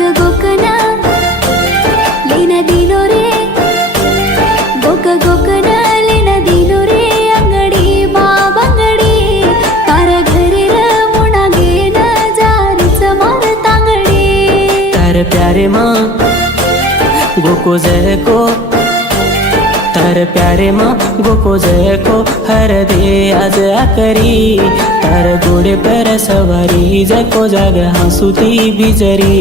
Gawk गोकना लेना दिनो रे gawk गोकना लेना दिनो रे अंगडी मा बंगडी तार घरी रमुना घेन जारीच मार तांगडी तार प्यारे माँ गोको जय को तार प्यारे माँ गोको जय को हर दे आज आकरी तार घोड़े पर सवारी जको जाग हाँसुती बिजरी।